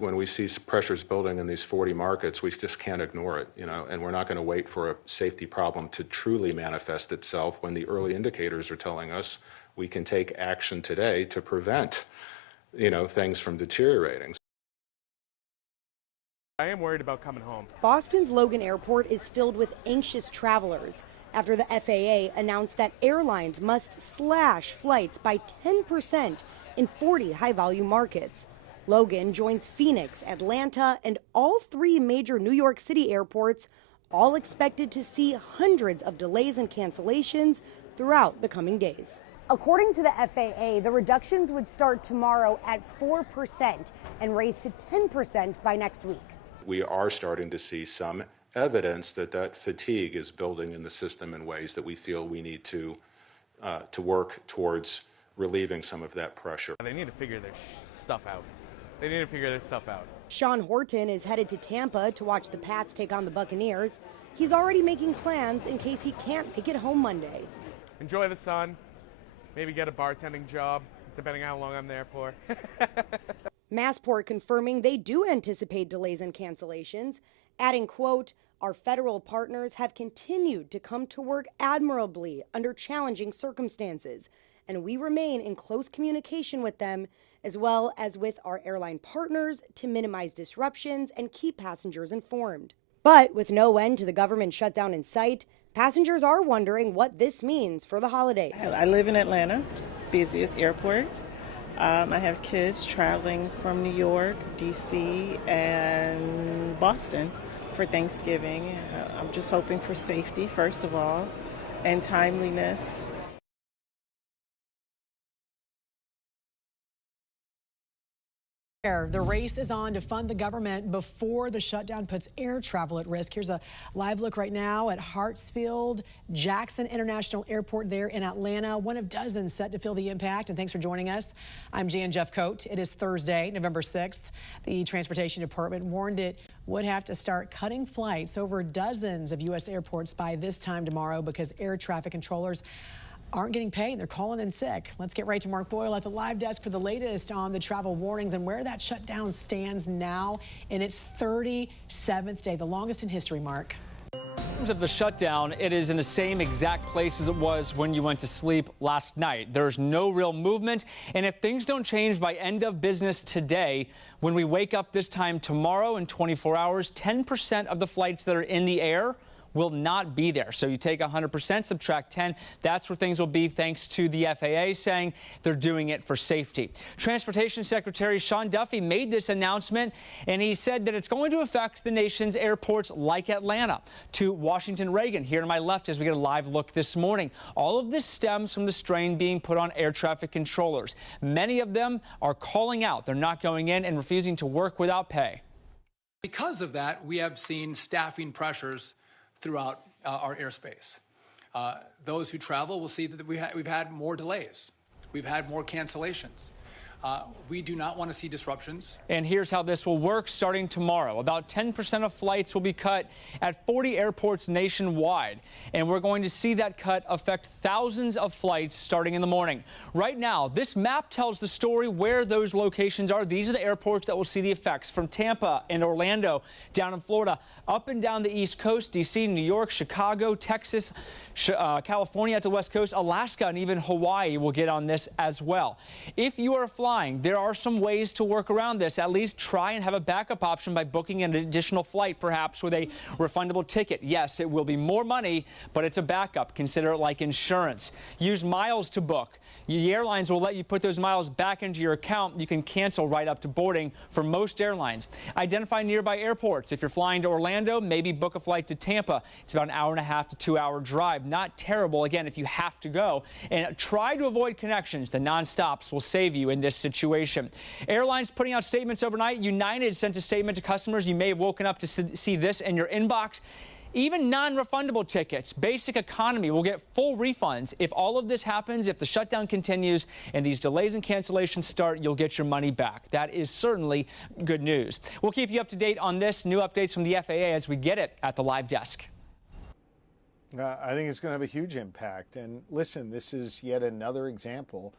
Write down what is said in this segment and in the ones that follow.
When we see pressures building in these 40 markets, we just can't ignore it, and we're not going to wait for a safety problem to truly manifest itself when the early indicators are telling us we can take action today to prevent, things from deteriorating. I am worried about coming home. Boston's Logan Airport is filled with anxious travelers after the FAA announced that airlines must slash flights by 10% in 40 high-volume markets. Logan joins Phoenix, Atlanta, and all 3 major New York City airports, all expected to see hundreds of delays and cancellations throughout the coming days. According to the FAA, the reductions would start tomorrow at 4% and raise to 10% by next week. We are starting to see some evidence that fatigue is building in the system in ways that we feel we need to work towards relieving some of that pressure. They need to figure their stuff out. They need to figure their stuff out. Sean Horton is headed to Tampa to watch the Pats take on the Buccaneers. He's already making plans in case he can't make it home Monday. Enjoy the sun. Maybe get a bartending job, depending on how long I'm there for. Massport confirming they do anticipate delays and cancellations, adding, quote, "Our federal partners have continued to come to work admirably under challenging circumstances, and we remain in close communication with them as well as with our airline partners to minimize disruptions and keep passengers informed." But with no end to the government shutdown in sight, passengers are wondering what this means for the holidays. I live in Atlanta, busiest airport. I have kids traveling from New York, D.C., and Boston for Thanksgiving. I'm just hoping for safety, first of all, and timeliness. The race is on to fund the government before the shutdown puts air travel at risk. Here's a live look right now at Hartsfield Jackson International Airport there in Atlanta, one of dozens set to feel the impact. And thanks for joining us. I'm Jan Jeffcoat. It is Thursday, November 6th. The Transportation Department warned it would have to start cutting flights over dozens of U.S. airports by this time tomorrow because air traffic controllers aren't getting paid. They're calling in sick. Let's get right to Mark Boyle at the live desk for the latest on the travel warnings and where that shutdown stands now in its 37th day, the longest in history, Mark. In terms of the shutdown, it is in the same exact place as it was when you went to sleep last night. There's no real movement, and if things don't change by end of business today, when we wake up this time tomorrow in 24 hours, 10% of the flights that are in the air will not be there. So you take 100%, subtract 10. That's where things will be, thanks to the FAA saying they're doing it for safety. Transportation Secretary Sean Duffy made this announcement, and he said that it's going to affect the nation's airports like Atlanta. To Washington Reagan, here to my left as we get a live look this morning. All of this stems from the strain being put on air traffic controllers. Many of them are calling out. They're not going in and refusing to work without pay. Because of that, we have seen staffing pressures throughout our airspace. Those who travel will see that we've had more delays. We've had more cancellations. We do not want to see disruptions. And here's how this will work starting tomorrow. About 10% of flights will be cut at 40 airports nationwide. And we're going to see that cut affect thousands of flights starting in the morning. Right now, this map tells the story where those locations are. These are the airports that will see the effects from Tampa and Orlando down in Florida, up and down the East Coast, D.C., New York, Chicago, Texas, California at the West Coast, Alaska, and even Hawaii will get on this as well. If you are flying, there are some ways to work around this. At least try and have a backup option by booking an additional flight, perhaps with a refundable ticket. Yes, it will be more money, but it's a backup. Consider it like insurance. Use miles to book. The airlines will let you put those miles back into your account. You can cancel right up to boarding for most airlines. Identify nearby airports. If you're flying to Orlando, maybe book a flight to Tampa. It's about an hour-and-a-half to 2-hour drive. Not terrible, again, if you have to go. And try to avoid connections. The non-stops will save you in this situation. Airlines putting out statements overnight. United sent a statement to customers. You may have woken up to see this in your inbox. Even non-refundable tickets, basic economy will get full refunds. If all of this happens, if the shutdown continues and these delays and cancellations start, you'll get your money back. That is certainly good news. We'll keep you up to date on this. New updates from the FAA as we get it at the live desk. I think it's going to have a huge impact. And listen, this is yet another example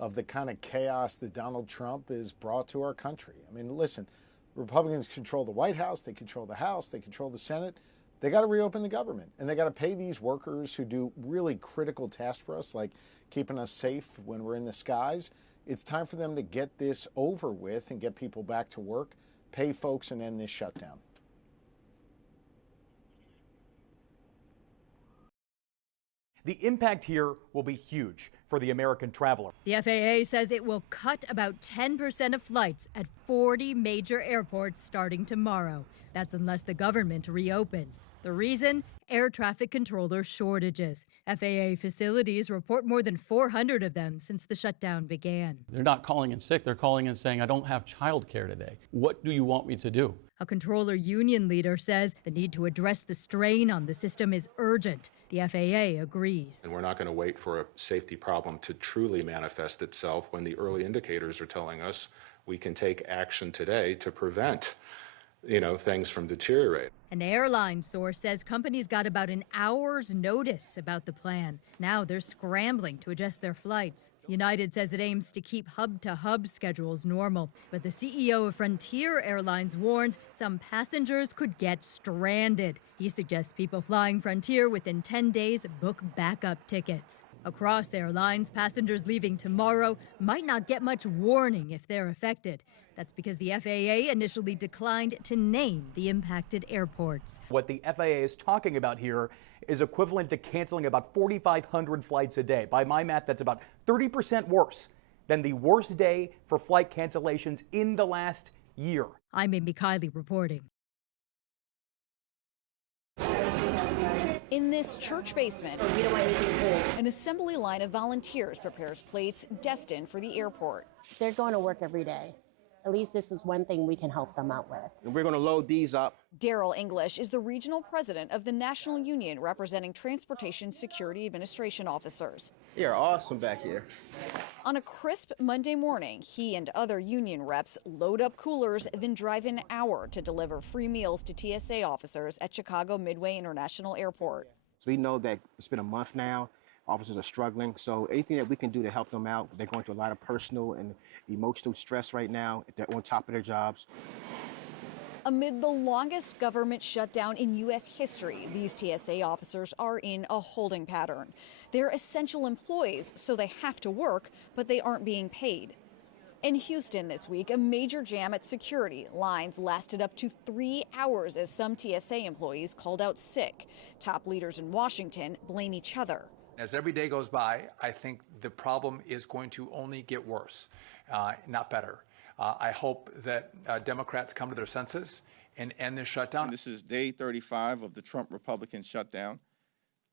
of the kind of chaos that Donald Trump has brought to our country. I mean, listen, Republicans control the White House, they control the House, they control the Senate. They got to reopen the government, and they got to pay these workers who do really critical tasks for us, like keeping us safe when we're in the skies. It's time for them to get this over with and get people back to work, pay folks, and end this shutdown. The impact here will be huge for the American traveler. The FAA says it will cut about 10% of flights at 40 major airports starting tomorrow. That's unless the government reopens. The reason? Air traffic controller shortages. FAA facilities report more than 400 of them since the shutdown began. They're not calling in sick. They're calling in saying, I don't have childcare today. What do you want me to do? A controller union leader says the need to address the strain on the system is urgent. The FAA agrees. And we're not going to wait for a safety problem to truly manifest itself when the early indicators are telling us we can take action today to prevent, things from deteriorating. An airline source says companies got about an hour's notice about the plan. Now they're scrambling to adjust their flights. United says it aims to keep hub-to-hub schedules normal, but the CEO of Frontier Airlines warns some passengers could get stranded. He suggests people flying Frontier within 10 days book backup tickets. Across airlines, passengers leaving tomorrow might not get much warning if they're affected. That's because the FAA initially declined to name the impacted airports. What the FAA is talking about here is equivalent to canceling about 4,500 flights a day. By my math, that's about 30% worse than the worst day for flight cancellations in the last year. I'm Amy Kiley reporting. In this church basement, an assembly line of volunteers prepares plates destined for the airport. They're going to work every day. At least this is one thing we can help them out with. And we're going to load these up. Daryl English is the regional president of the National Union representing Transportation Security Administration officers. You're awesome back here. On a crisp Monday morning, he and other union reps load up coolers, then drive an hour to deliver free meals to TSA officers at Chicago Midway International Airport. So we know that it's been a month now. Officers are struggling, so anything that we can do to help them out. They're going through a lot of personal and emotional stress right now. They're on top of their jobs. Amid the longest government shutdown in U.S. history, these TSA officers are in a holding pattern. They're essential employees, so they have to work, but they aren't being paid. In Houston this week, a major jam at security. Lines lasted up to 3 hours as some TSA employees called out sick. Top leaders in Washington blame each other. As every day goes by, I think the problem is going to only get worse, not better. I hope that Democrats come to their senses and end this shutdown. This is day 35 of the Trump Republican shutdown.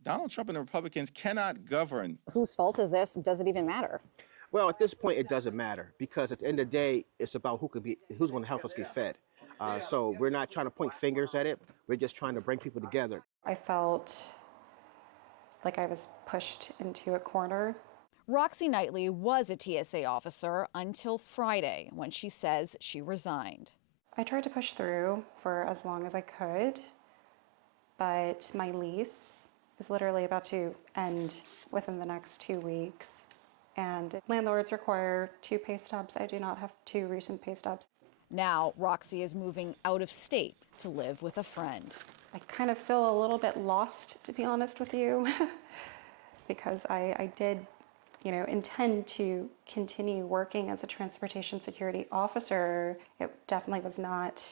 Donald Trump and the Republicans cannot govern. Whose fault is this? Does it even matter? Well, at this point, it doesn't matter because at the end of the day, it's about who's going to help us get fed. So we're not trying to point fingers at it. We're just trying to bring people together. I felt like I was pushed into a corner. Roxy Knightley was a TSA officer until Friday, when she says she resigned. I tried to push through for as long as I could, but my lease is literally about to end within the next 2 weeks. And landlords require 2 pay stubs. I do not have 2 recent pay stubs. Now, Roxy is moving out of state to live with a friend. I kind of feel a little bit lost, to be honest with you, because I did, intend to continue working as a transportation security officer. It definitely was not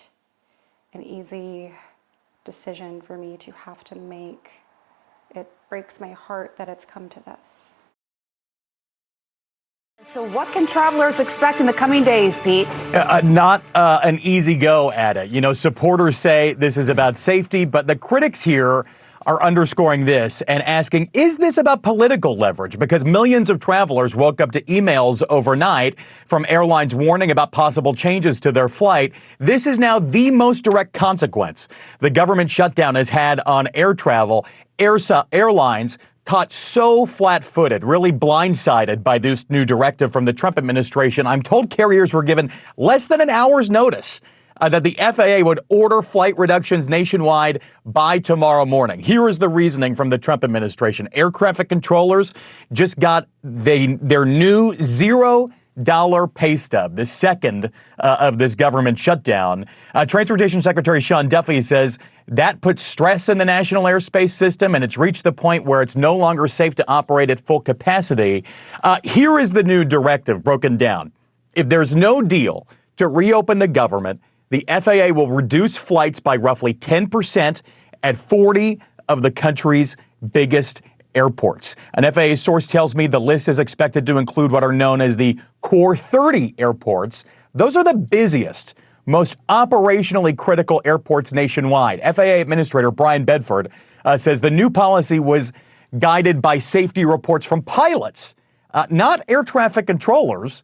an easy decision for me to have to make. It breaks my heart that it's come to this. So what can travelers expect in the coming days, Pete? Not an easy go at it. Supporters say this is about safety, but the critics here are underscoring this and asking, is this about political leverage? Because millions of travelers woke up to emails overnight from airlines warning about possible changes to their flight. This is now the most direct consequence the government shutdown has had on air travel. Airlines caught so flat-footed, really blindsided by this new directive from the Trump administration. I'm told carriers were given less than an hour's notice that the FAA would order flight reductions nationwide by tomorrow morning. Here is the reasoning from the Trump administration. Air traffic controllers just got their new zero pay stub, the second of this government shutdown. Transportation Secretary Sean Duffy says that puts stress in the national airspace system, and it's reached the point where it's no longer safe to operate at full capacity. Here is the new directive broken down. If there's no deal to reopen the government, the FAA will reduce flights by roughly 10% at 40 of the country's biggest airports. An FAA source tells me the list is expected to include what are known as the Core 30 airports. Those are the busiest, most operationally critical airports nationwide. FAA Administrator Brian Bedford says the new policy was guided by safety reports from pilots, not air traffic controllers,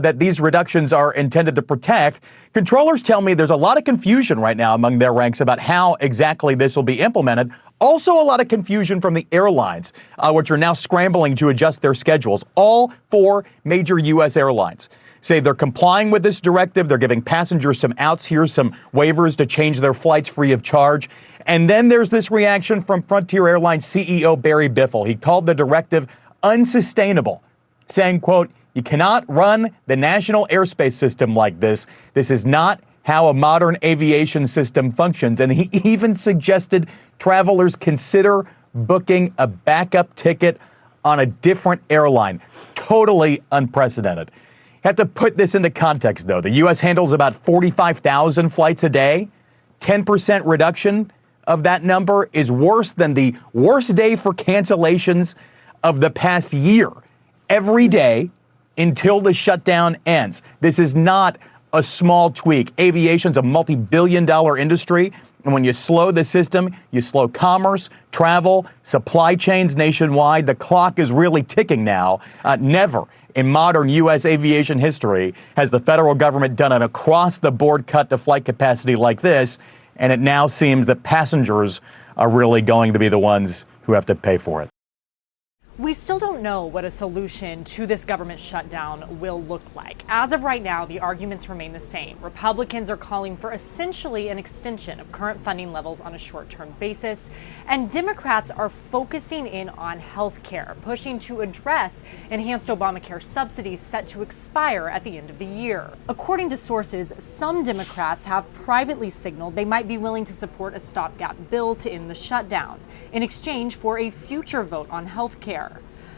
that these reductions are intended to protect. Controllers tell me there's a lot of confusion right now among their ranks about how exactly this will be implemented. Also a lot of confusion from the airlines, which are now scrambling to adjust their schedules. All 4 major U.S. airlines say they're complying with this directive. They're giving passengers some outs here, some waivers to change their flights free of charge. And then there's this reaction from Frontier Airlines CEO Barry Biffle. He called the directive unsustainable, saying, quote, "You cannot run the national airspace system like this. This is not how a modern aviation system functions." And he even suggested travelers consider booking a backup ticket on a different airline. Totally unprecedented. You have to put this into context, though. The U.S. handles about 45,000 flights a day. 10% reduction of that number is worse than the worst day for cancellations of the past year. Every day until the shutdown ends. This is not a small tweak. Aviation's a multi-billion-dollar industry, and when you slow the system, you slow commerce, travel, supply chains nationwide. The clock is really ticking now. Never in modern U.S. aviation history has the federal government done an across-the-board cut to flight capacity like this, and it now seems that passengers are really going to be the ones who have to pay for it. We still don't know what a solution to this government shutdown will look like. As of right now, the arguments remain the same. Republicans are calling for essentially an extension of current funding levels on a short-term basis, and Democrats are focusing in on health care, pushing to address enhanced Obamacare subsidies set to expire at the end of the year. According to sources, some Democrats have privately signaled they might be willing to support a stopgap bill to end the shutdown in exchange for a future vote on health care.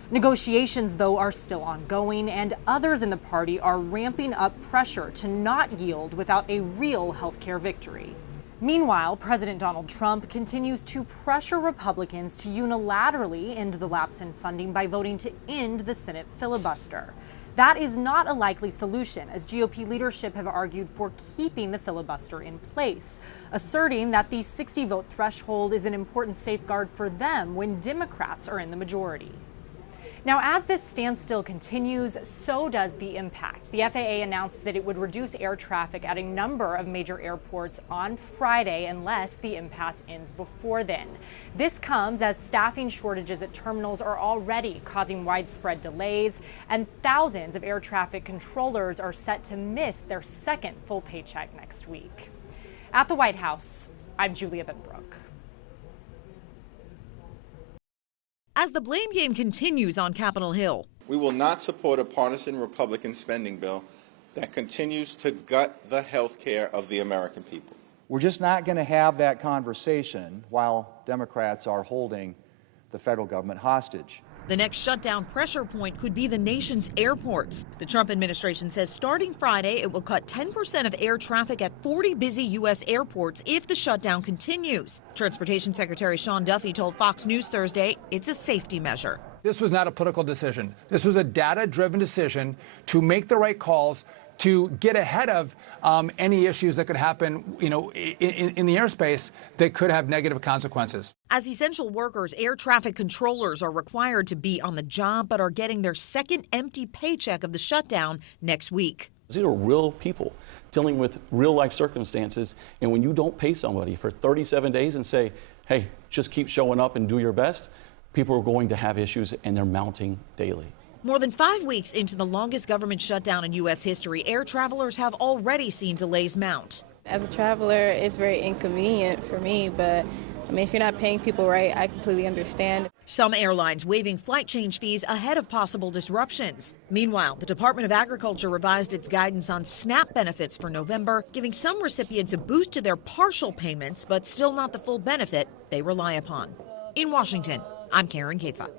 Negotiations, though, are still ongoing, and others in the party are ramping up pressure to not yield without a real healthcare victory. Meanwhile, President Donald Trump continues to pressure Republicans to unilaterally end the lapse in funding by voting to end the Senate filibuster. That is not a likely solution, as GOP leadership have argued for keeping the filibuster in place, asserting that the 60-vote threshold is an important safeguard for them when Democrats are in the majority. Now, as this standstill continues, so does the impact. The FAA announced that it would reduce air traffic at a number of major airports on Friday unless the impasse ends before then. This comes as staffing shortages at terminals are already causing widespread delays, and thousands of air traffic controllers are set to miss their second full paycheck next week. At the White House, I'm Julia Benbrook. As the blame game continues on Capitol Hill, We will not support a partisan Republican spending bill that continues to gut the health care of the American people. We're just not going to have that conversation while Democrats are holding the federal government hostage. the next shutdown pressure point could be the nation's airports. The Trump administration says starting Friday, it will cut 10% of air traffic at 40 busy U.S. airports if the shutdown continues. Transportation Secretary Sean Duffy told Fox News Thursday it's a safety measure. This was not a political decision. This was a data-driven decision to make the right calls, to get ahead of any issues that could happen, in the airspace that could have negative consequences. As essential workers, air traffic controllers are required to be on the job but are getting their second empty paycheck of the shutdown next week. These are real people dealing with real life circumstances. And when you don't pay somebody for 37 days and say, hey, just keep showing up and do your best, people are going to have issues, and they're mounting daily. More than 5 weeks into the longest government shutdown in U.S. history, air travelers have already seen delays mount. As a traveler, it's very inconvenient for me, but I mean, if you're not paying people right, I completely understand. Some airlines waiving flight change fees ahead of possible disruptions. Meanwhile, the Department of Agriculture revised its guidance on SNAP benefits for November, giving some recipients a boost to their partial payments, but still not the full benefit they rely upon. In Washington, I'm Karen Kafa.